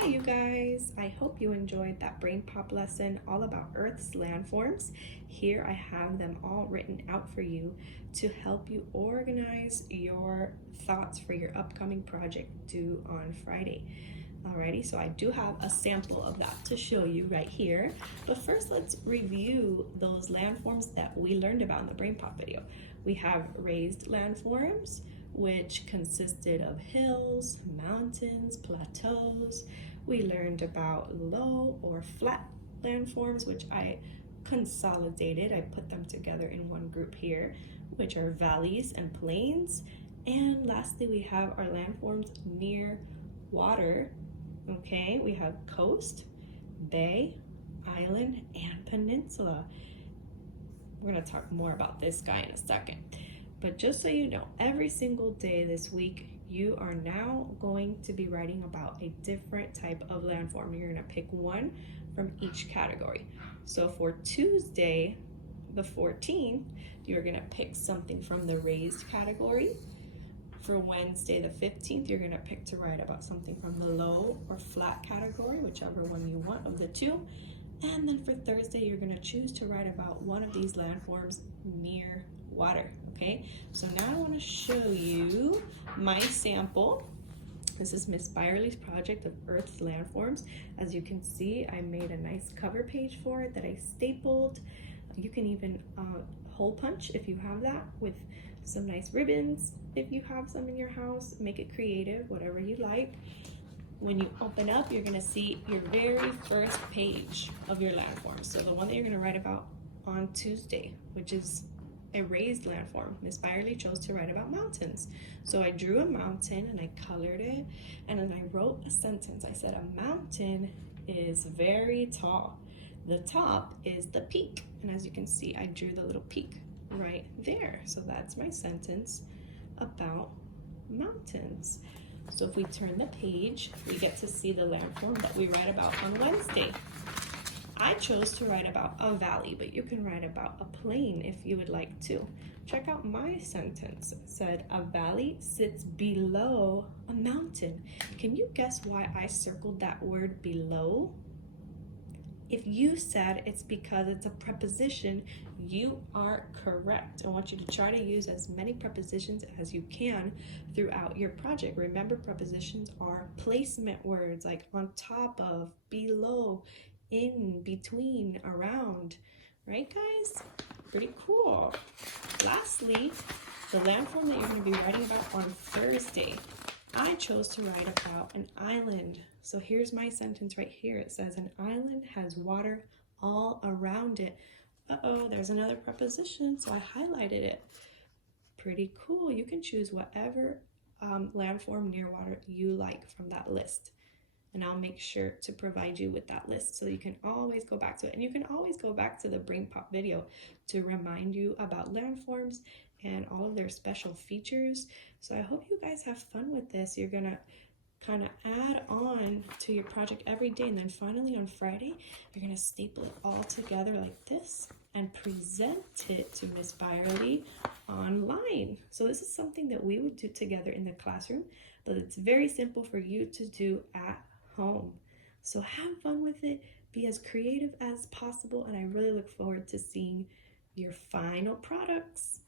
Hi you guys, I hope you enjoyed that brain pop lesson all about Earth's landforms. Here I have them all written out for you to help you organize your thoughts for your upcoming project due on Friday. Alrighty, so I do have a sample of that to show you right here. But first, let's review those landforms that we learned about in the brain pop video. We have raised landforms, which consisted of hills, mountains, plateaus. We learned about low or flat landforms, which I consolidated. I put them together in one group here, which are valleys and plains. And lastly, we have our landforms near water. Okay, we have coast, bay, island, and peninsula. We're gonna talk more about this guy in a second. But just so you know, every single day this week, you are now going to be writing about a different type of landform. You're gonna pick one from each category. So for Tuesday, the 14th, you're gonna pick something from the raised category. For Wednesday, the 15th, you're gonna pick to write about something from the low or flat category, whichever one you want of the two. And then for Thursday, you're gonna choose to write about one of these landforms near water, okay? So now I wanna show you my sample. This is Miss Byerly's project of Earth's landforms. As you can see, I made a nice cover page for it that I stapled. You can even hole punch if you have that, with some nice ribbons if you have some in your house. Make it creative, whatever you like. When you open up, you're gonna see your very first page of your landform. So the one that you're gonna write about on Tuesday, which is a raised landform. Miss Byerly chose to write about mountains. So I drew a mountain and I colored it, and then I wrote a sentence. I said a mountain is very tall. The top is the peak. And as you can see, I drew the little peak right there. So that's my sentence about mountains. So if we turn the page, we get to see the landform that we write about on Wednesday. I chose to write about a valley, but you can write about a plain if you would like to. Check out my sentence. It said, a valley sits below a mountain. Can you guess why I circled that word below? If you said it's because it's a preposition, you are correct. I want you to try to use as many prepositions as you can throughout your project. Remember, prepositions are placement words, like on top of, below, in, between, around. Right, guys? Pretty cool. Lastly, the landform that you're going to be writing about on Thursday. I chose to write about an island. So here's my sentence right here. It says, an island has water all around it. Uh-oh, there's another preposition, so I highlighted it. Pretty cool. You can choose whatever landform near water you like from that list. And I'll make sure to provide you with that list so you can always go back to it. And you can always go back to the Brain Pop video to remind you about landforms and all of their special features. So I hope you guys have fun with this. You're gonna kind of add on to your project every day, and then finally on Friday, you're gonna staple it all together like this and present it to Miss Byerly online. So this is something that we would do together in the classroom, but it's very simple for you to do at home. So have fun with it, be as creative as possible, and I really look forward to seeing your final products.